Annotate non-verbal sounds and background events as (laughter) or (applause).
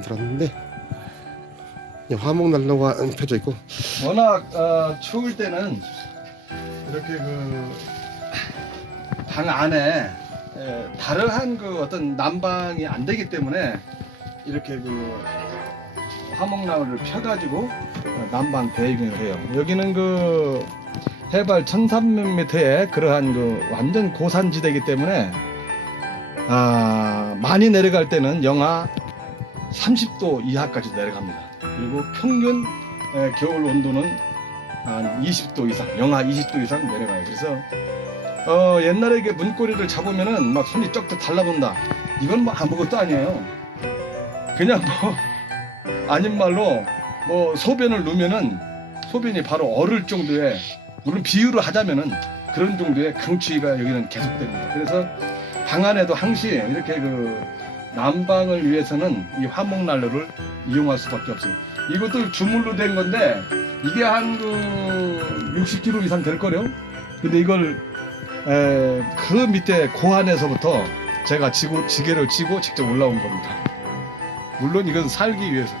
들었는데 그냥 화목 난로가 펴져 있고 워낙 어, 추울 때는 이렇게 그 방 안에 에, 다르한 그 어떤 난방이 안 되기 때문에 이렇게 그 화목나무를 펴가지고 어, 난방 배기를 해요. 여기는 그 해발 1,300m에 그러한 그 완전 고산지대이기 때문에 아, 많이 내려갈 때는 영하 30도 이하까지 내려갑니다. 그리고 평균 에, 겨울 온도는 한 20도 이상, 영하 20도 이상 내려가요. 그래서 어, 옛날에 이게 문고리를 잡으면은 막 손이 쩍쩍 달라붙는다. 이건 뭐 아무것도 아니에요. 그냥 뭐 (laughs) 아닌 말로 뭐 소변을 누면은 소변이 바로 얼을 정도의 물론 비유를 하자면은 그런 정도의 강추위가 여기는 계속됩니다. 그래서 방 안에도 항시 이렇게 그 난방을 위해서는 이 화목난로를 이용할 수밖에 없어요. 이것도 주물로 된 건데 이게 한 그 60kg 이상 될 거요. 근데 이걸 에, 그 밑에 고안에서부터 제가 지고 지게를 치고 직접 올라온 겁니다. 물론 이건 살기 위해서.